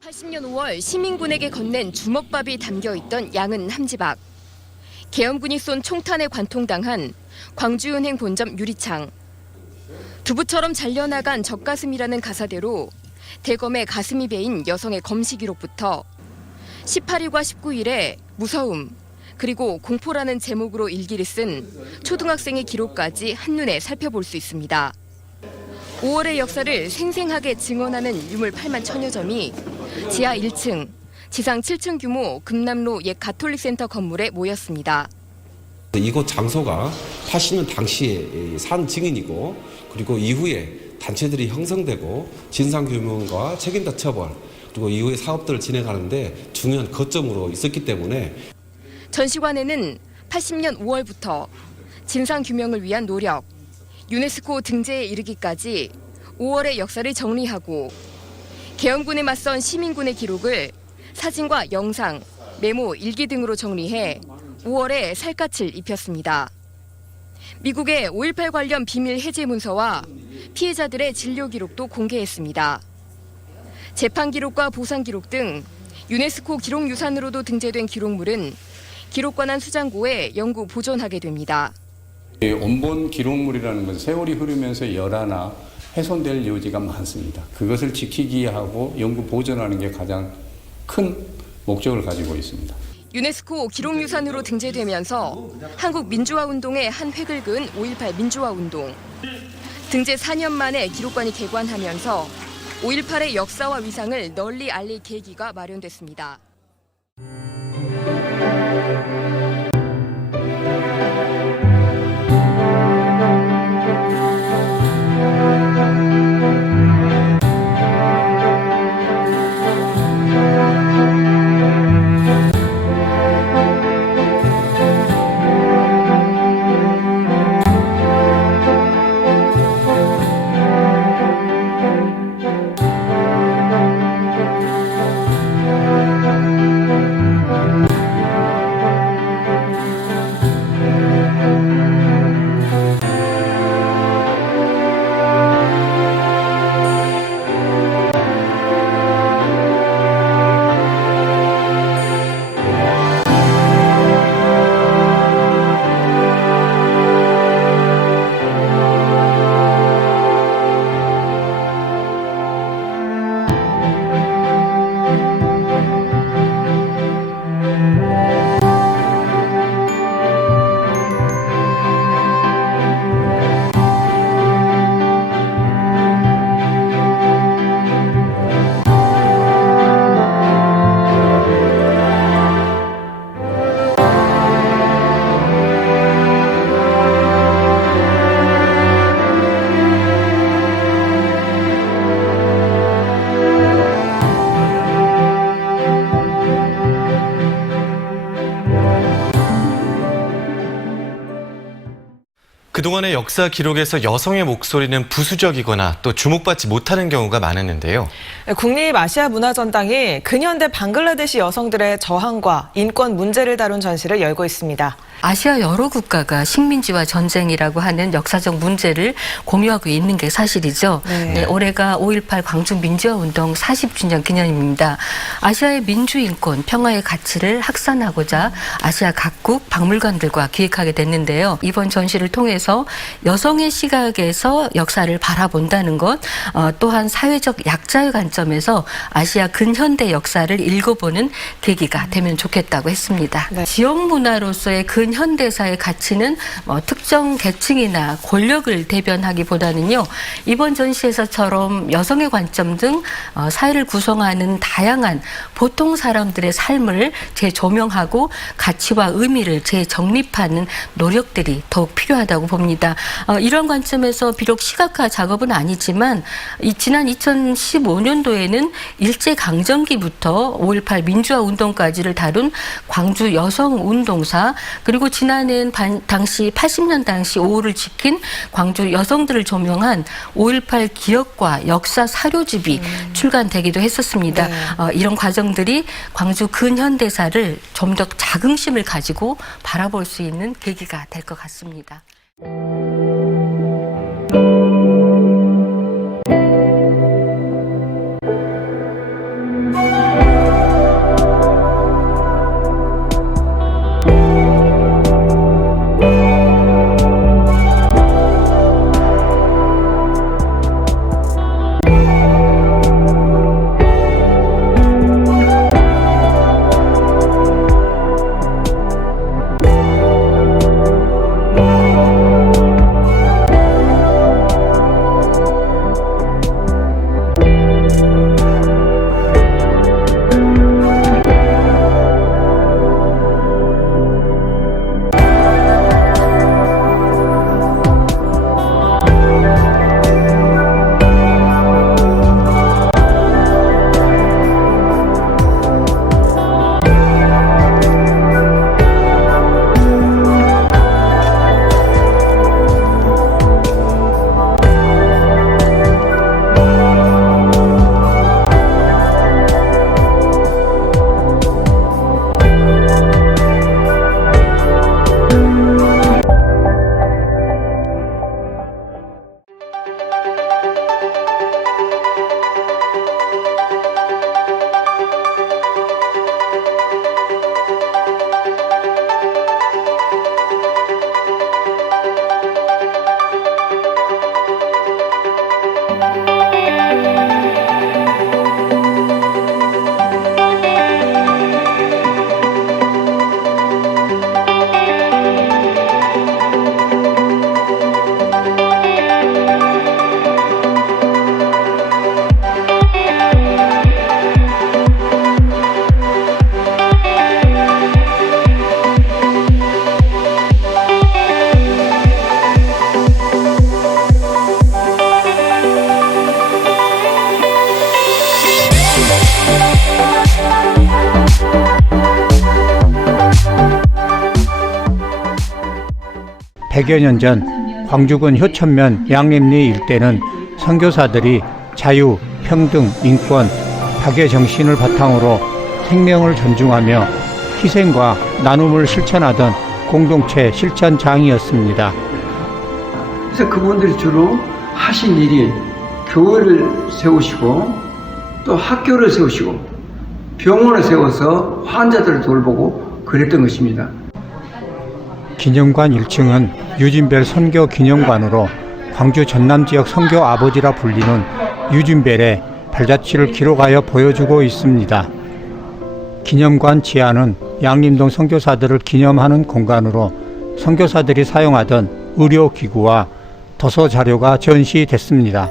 (80년 5월) 시민군에게 건넨 주먹밥이 담겨있던 양은 함지박. 계엄군이 쏜 총탄에 관통당한 광주은행 본점 유리창. 두부처럼 잘려나간 젖가슴이라는 가사대로 대검의 가슴이 베인 여성의 검시 기록부터 18일과 19일에 무서움, 그리고 공포라는 제목으로 일기를 쓴 초등학생의 기록까지 한눈에 살펴볼 수 있습니다. 5월의 역사를 생생하게 증언하는 유물 8만 천여 점이 지하 1층, 지상 7층 규모 금남로 옛 가톨릭센터 건물에 모였습니다. 이곳 장소가 80년 당시에 산 증인이고 그리고 이후에 단체들이 형성되고 진상규명과 책임자 처벌 그리고 이후에 사업들을 진행하는데 중요한 거점으로 있었기 때문에 전시관에는 80년 5월부터 진상규명을 위한 노력, 유네스코 등재에 이르기까지 5월의 역사를 정리하고 계엄군에 맞선 시민군의 기록을 사진과 영상, 메모, 일기 등으로 정리해 5월에 살갗을 입혔습니다. 미국의 5.18 관련 비밀 해제 문서와 피해자들의 진료 기록도 공개했습니다. 재판 기록과 보상 기록 등 유네스코 기록유산으로도 등재된 기록물은 기록관한 수장고에 영구 보존하게 됩니다. 원본 기록물이라는 것은 세월이 흐르면서 열하나 훼손될 여지가 많습니다. 그것을 지키기 하고 영구 보존하는 게 가장 큰 목적을 가지고 있습니다. 유네스코 기록유산으로 등재되면서 한국 민주화운동의 한 획을 그은 5.18 민주화운동. 등재 4년 만에 기록관이 개관하면서 5.18의 역사와 위상을 널리 알릴 계기가 마련됐습니다. 그동안의 역사 기록에서 여성의 목소리는 부수적이거나 또 주목받지 못하는 경우가 많았는데요. 국립아시아문화전당이 근현대 방글라데시 여성들의 저항과 인권 문제를 다룬 전시를 열고 있습니다. 아시아 여러 국가가 식민지와 전쟁이라고 하는 역사적 문제를 공유하고 있는 게 사실이죠. 네, 올해가 5.18 광주민주화운동 40주년 기념입니다. 아시아의 민주인권, 평화의 가치를 확산하고자 아시아 각국 박물관들과 기획하게 됐는데요. 이번 전시를 통해서 여성의 시각에서 역사를 바라본다는 것, 또한 사회적 약자의 관점에서 아시아 근현대 역사를 읽어보는 계기가 되면 좋겠다고 했습니다. 네. 지역 문화로서의 근현대사의 가치는 특정 계층이나 권력을 대변하기보다는요, 이번 전시에서처럼 여성의 관점 등 사회를 구성하는 다양한 보통 사람들의 삶을 재조명하고 가치와 의미를 재정립하는 노력들이 더욱 필요하다고 봅니다. 이런 관점에서 비록 시각화 작업은 아니지만 지난 2015년도에는 일제강점기부터 5.18 민주화운동까지를 다룬 광주 여성운동사, 그리고 지난해엔 당시 80년 당시 5.5를 지킨 광주 여성들을 조명한 5.18 기억과 역사 사료집이 출간되기도 했었습니다. 네. 이런 과정들이 광주 근현대사를 좀 더 자긍심을 가지고 바라볼 수 있는 계기가 될 것 같습니다. 100여 년 전 광주군 효천면 양림리 일대는 선교사들이 자유, 평등, 인권, 박애 정신을 바탕으로 생명을 존중하며 희생과 나눔을 실천하던 공동체 실천장이었습니다. 그래서 그분들이 주로 하신 일이 교회를 세우시고 또 학교를 세우시고 병원을 세워서 환자들을 돌보고 그랬던 것입니다. 기념관 1층은 유진벨 선교 기념관으로 광주 전남 지역 선교 아버지라 불리는 유진벨의 발자취를 기록하여 보여주고 있습니다. 기념관 지하는 양림동 선교사들을 기념하는 공간으로 선교사들이 사용하던 의료기구와 도서 자료가 전시됐습니다.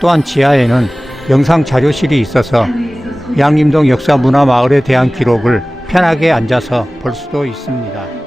또한 지하에는 영상 자료실이 있어서 양림동 역사문화마을에 대한 기록을 편하게 앉아서 볼 수도 있습니다.